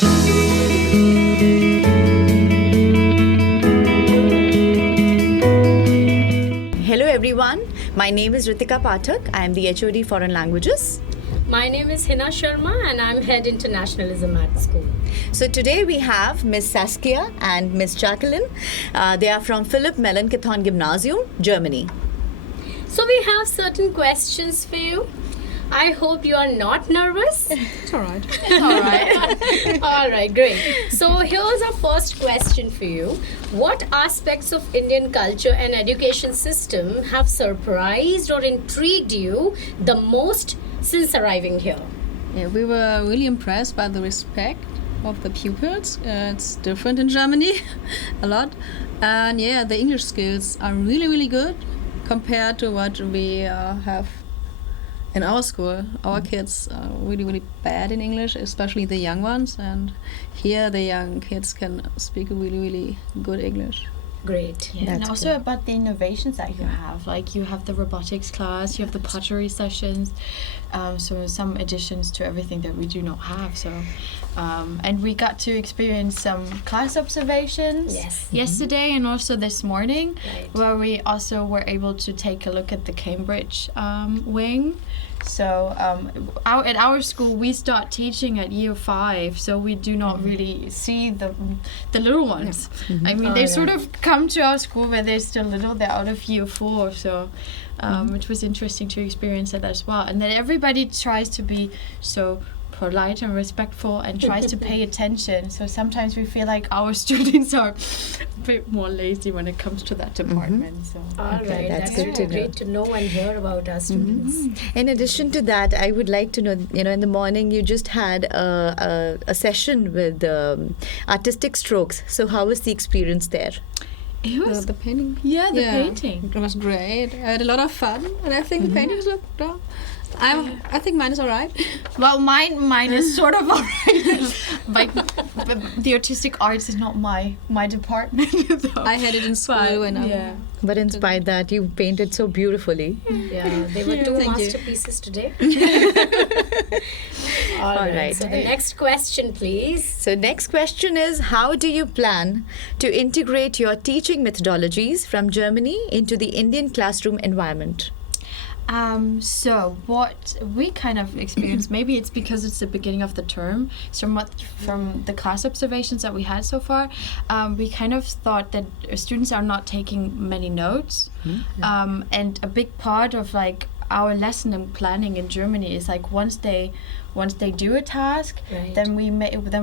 Hello everyone, my name is Ritika Pathak. I am the HOD Foreign Languages. My name is Hina Sharma and I'm Head Internationalism at the school. So today we have Miss Saskia and Miss Jacqueline. They are from Philipp Melanchthon Gymnasium, Germany. So we have certain questions for you. I hope you are not nervous. It's all right. All right. All right, great. So here's our first question for you. What aspects of Indian culture and education system have surprised or intrigued you the most since arriving here? Yeah, we were really impressed by the respect of the pupils. It's different in Germany a lot. And yeah, the English skills are really, really good compared to what we have in our school. Our kids are really, really bad in English, especially the young ones. And here the young kids can speak really, really good English. Great. Yeah, and also about the innovations that you have. Like you have the robotics class, you have the pottery sessions. So some additions to everything that we do not have. So, and we got to experience some class observations yesterday and also this morning, where we also were able to take a look at the Cambridge wing. So at our school we start teaching at year 5, so we do not really see the little ones. I mean, they sort of come to our school where they're still little. They're out of year 4, so it was interesting to experience that as well. And then everybody tries to be so polite and respectful and tries to pay attention. So sometimes we feel like our students are a bit more lazy when it comes to that department. So All right, that's good to know. great to know and hear about our students. In addition to that, I would like to know, in the morning you just had a session with artistic strokes. So how was the experience there? it was The painting. the painting. It was great. I had a lot of fun, and I think the paintings look. I think mine is all right. Well, mine is sort of alright. But the artistic arts is not my department. Though. I had it in school when I. But in spite that, you painted so beautifully. Yeah, they were two Thank you. masterpieces today. All All right. right. So the next question, please. So next question is, how do you plan to integrate your teaching methodologies from Germany into the Indian classroom environment? So what we kind of experienced, maybe it's because it's the beginning of the term, so from the class observations that we had so far, we kind of thought that students are not taking many notes. And a big part of like our lesson and planning in Germany is like once they do a task, then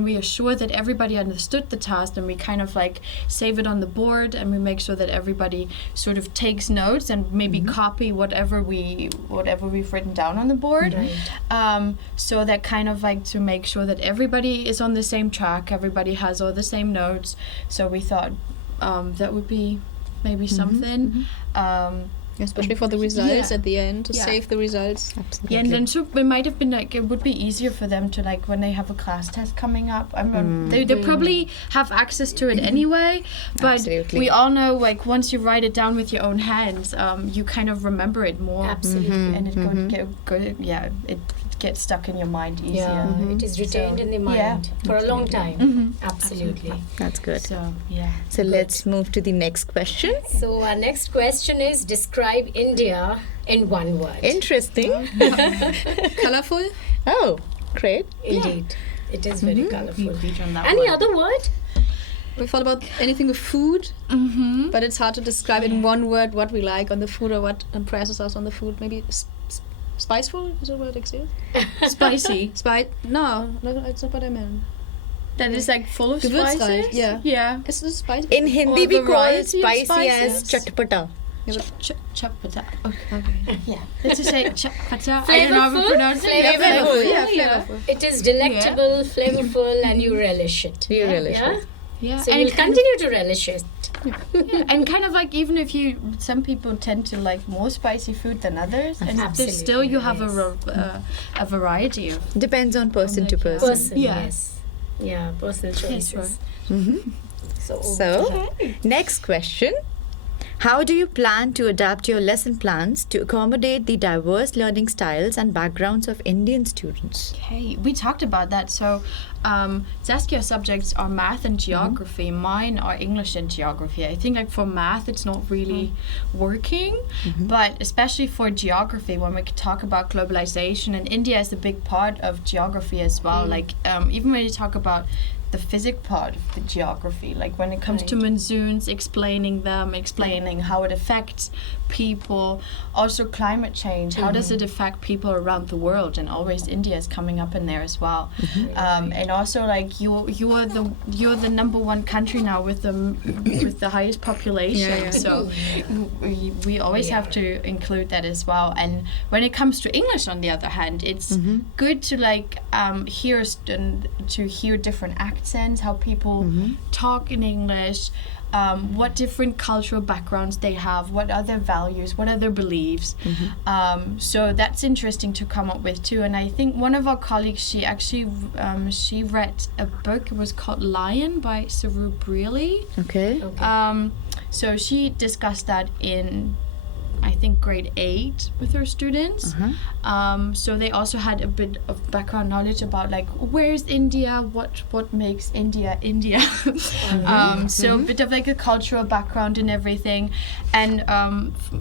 we assure that everybody understood the task, and we kind of like save it on the board, and we make sure that everybody sort of takes notes and maybe copy whatever we've written down on the board. So that kind of like to make sure that everybody is on the same track, everybody has all the same notes. So we thought that would be maybe something. Especially for the results at the end, to save the results. Absolutely. Yeah, and then so it might have been like, it would be easier for them to like when they have a class test coming up. They probably have access to it anyway, but Absolutely. we all know like once you write it down with your own hands, you kind of remember it more. Absolutely. And it gets stuck in your mind easier. Yeah, it is retained in the mind for a long time. Absolutely. That's good. So So let's move to the next question. So our next question is, describe India in one word. Interesting. Colorful. Oh, great. Indeed. It is very colorful. on that Any one. other word? We thought about anything with food, but it's hard to describe in one word what we like on the food or what impresses us on the food. Maybe spiceful is a word exists? Spicy. No, that's not what I meant. That is like full of Gewürzreich, spices. yeah. It's just spicy. In Hindi, Or we call variety of spicy as spices. chatpata. Chapata. Okay. Yeah. Let's just say chapata. I don't know how to pronounce it. Flavorful. Yeah, flavorful. It is delectable, flavorful, and you relish it. We relish Yeah? it. Yeah. So and you'll continue to relish it. and kind of like even if some people tend to like more spicy food than others, and Absolutely, still you have a variety of. Depends on person to person. Person, Yeah. yes. Yeah, personal choices. Yes, right. So, next question. How do you plan to adapt your lesson plans to accommodate the diverse learning styles and backgrounds of Indian students? Okay, we talked about that. So, Zaskia's subjects are math and geography. Mine are English and geography. I think like for math, it's not really working, but especially for geography, when we talk about globalization, and India is a big part of geography as well. Like even when you talk about the physics part of the geography, like when it comes to monsoons, explaining how it affects people, also climate change, how does it affect people around the world, and always India is coming up in there as well. And also like you're the number one country now with the highest population, so we always have to include that as well. And when it comes to English, on the other hand, it's good to like hear different accents, how people talk in English, what different cultural backgrounds they have, what are their values, what are their beliefs. So that's interesting to come up with too. And I think one of our colleagues, she actually she read a book. It was called Lion by Saru Brealey. Okay. So she discussed that in, I think, grade 8 with her students. So they also had a bit of background knowledge about like where's India, what makes India India. So a bit of like a cultural background and everything. And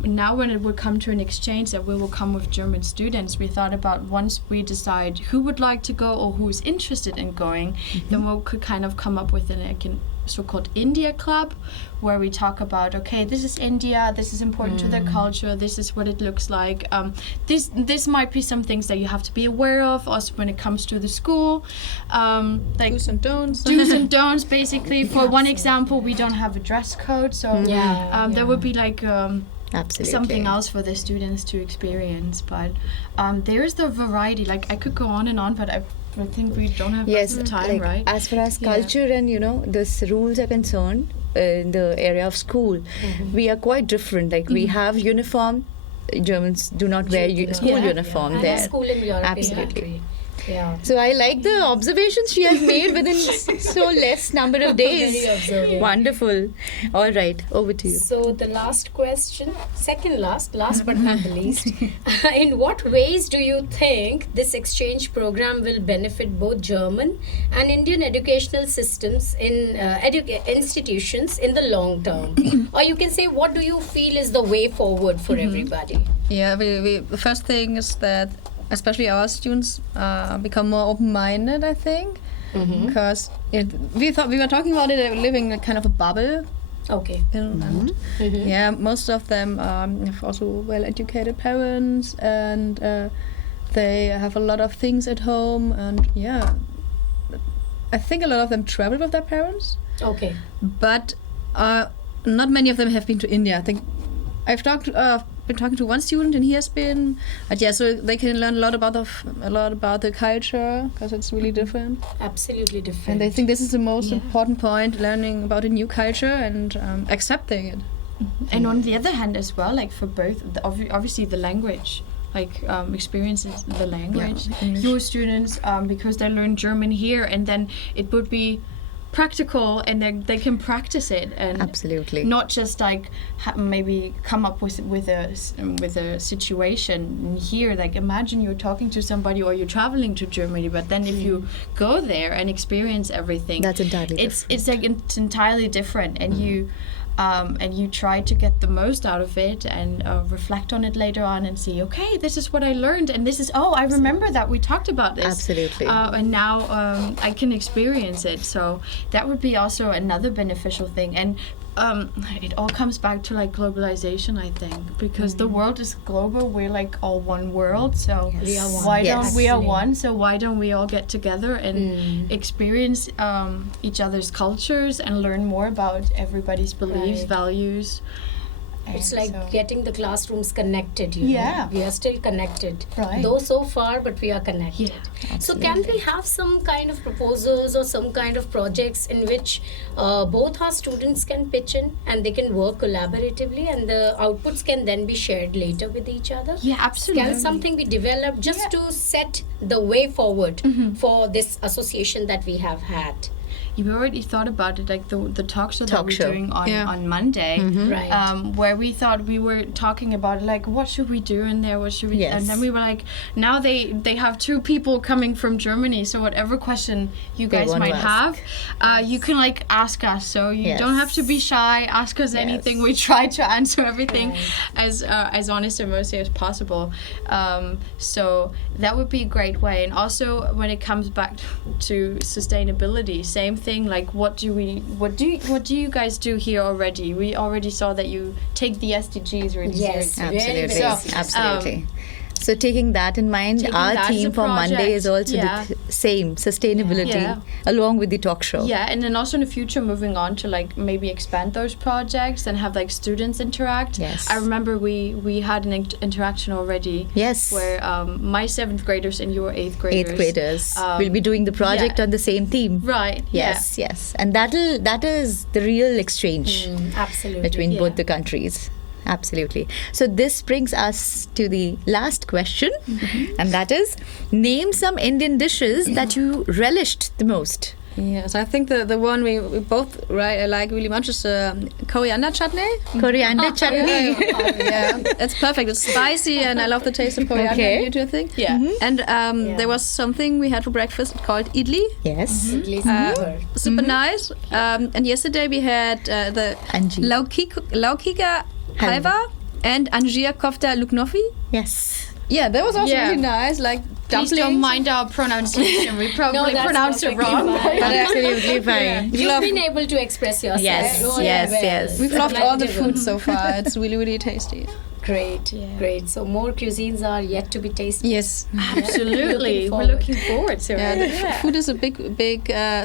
now when it would come to an exchange that we will come with German students, we thought about, once we decide who would like to go or who's interested in going, then we could kind of come up with a so-called India Club, where we talk about, okay, this is India, this is important to their culture, this is what it looks like. This might be some things that you have to be aware of, also when it comes to the school. Like Do's and don'ts. Do's and don'ts, basically. For one example, we don't have a dress code, so there would be like Absolutely. something else for the students to experience. But there's the variety. Like I could go on and on, but I think we don't have much time, like, right? As far as culture and these rules are concerned, in the area of school, we are quite different. Like we have uniform. Germans do not wear school uniform there. And school in European Absolutely. country. Yeah. So I like the observations she has made within so less number of days. Very observant. Wonderful. All right, over to you. So the last question, second last but not the least. In what ways do you think this exchange program will benefit both German and Indian educational systems in institutions in the long term? Or you can say, what do you feel is the way forward for everybody? Yeah, the first thing is that especially our students become more open-minded, I think, because we were talking about it, living in kind of a bubble. Okay. And yeah, most of them have also well-educated parents, and they have a lot of things at home, and yeah, I think a lot of them travel with their parents. Okay. But not many of them have been to India. I think I've been talking to one student, and he has been. But yeah, so they can learn a lot about the culture, because it's really different. Absolutely different. And I think this is the most important point: learning about a new culture and accepting it. And on the other hand as well, like for both, obviously the language, like experiences the language. Your students, because they learn German here, and then it would be practical, and they can practice it, and Absolutely. not just like maybe come up with a situation here. Like imagine you're talking to somebody, or you're traveling to Germany, but then if you go there and experience everything, That's entirely it's like it's entirely different, and you try to get the most out of it, and reflect on it later on, and see, okay, this is what I learned, and this is, I remember that we talked about this. Absolutely. And now I can experience it. So that would be also another beneficial thing. And it all comes back to like globalization, I think, because the world is global. We're like all one world, so We are one. why Yes. don't we are one? So why don't we all get together and experience each other's cultures and learn more about everybody's beliefs, Right. values? It's And like so- getting the classrooms connected, Yeah. We are still connected. Right. Though so far, but we are connected. So can we have some kind of proposals or some kind of projects in which both our students can pitch in, and they can work collaboratively, and the outputs can then be shared later with each other? Yeah, absolutely. Can something be developed just to set the way forward for this association that we have had? we already thought about it, like the talk show that we're doing on Monday, Right. where we thought we were talking about like what should we do in there, what should we, and then we were like, now they have 2 people coming from Germany, so whatever question you guys might have, you can like ask us. So you don't have to be shy. Ask us anything. We try to answer everything as honest and mostly as possible. So that would be a great way. And also when it comes back to sustainability, same thing. Like what do you guys do here already? We already saw that you take the SDGs really seriously. Absolutely. So, Absolutely. So taking that in mind, our theme for Monday is also the same, sustainability, along with the talk show. Yeah, and then also in the future moving on to like maybe expand those projects and have like students interact. Yes. I remember we had an interaction already. Yes. Where my 7th graders and your 8th graders. 8th graders will be doing the project on the same theme. Right. Yes, yes. And that is the real exchange Absolutely. between both the countries. Absolutely. So this brings us to the last question, and that is, name some Indian dishes that you relished the most. Yes, I think the one we both like really much is coriander chutney. Coriander chutney. Yeah, it's perfect. It's spicy, and I love the taste of coriander. Okay. You too, I think. Yeah. And there was something we had for breakfast called idli. Yes. Super nice. And yesterday we had the Anji. laukika halva and anjir kofta luknofi. Yes. Yeah, that was also really nice. Like Please dumplings. don't mind our pronunciation. We probably that's pronounced it wrong. perfectly fine. Absolutely fine. You've been able to express yourself. Yes, really yes, well. yes. We've loved all the Commendable. food so far. It's really, really tasty. Great, great. So more cuisines are yet to be tasted. Yes. Absolutely. We're looking forward to Yeah, it. the food is a big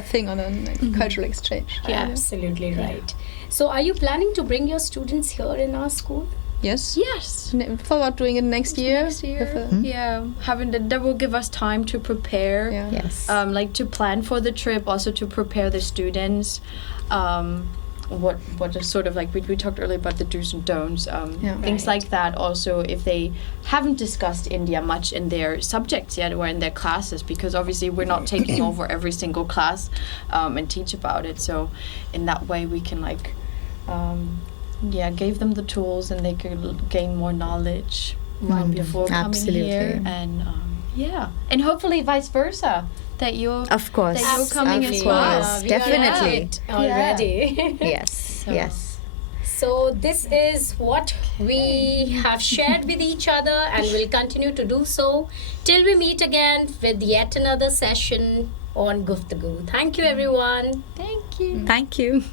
thing on a cultural exchange. Absolutely right. So are you planning to bring your students here in our school? Yes. Yes. Thought about doing it next year. Next year. Yeah. That will give us time to prepare. Yeah. Yes. Like to plan for the trip, also to prepare the students. What is sort of like we talked earlier about the do's and don'ts, things Right. like that. Also, if they haven't discussed India much in their subjects yet or in their classes, because obviously we're not taking over every single class and teach about it. So in that way, we can like gave them the tools and they could gain more knowledge before coming Absolutely. here, and and hopefully vice versa. That you're Of course. That you're coming Of as course. well. Definitely. Already. Yes. Yes. So this is what we have shared with each other and will continue to do so till we meet again with yet another session on Guftagu. Thank you everyone. Thank you. Thank you.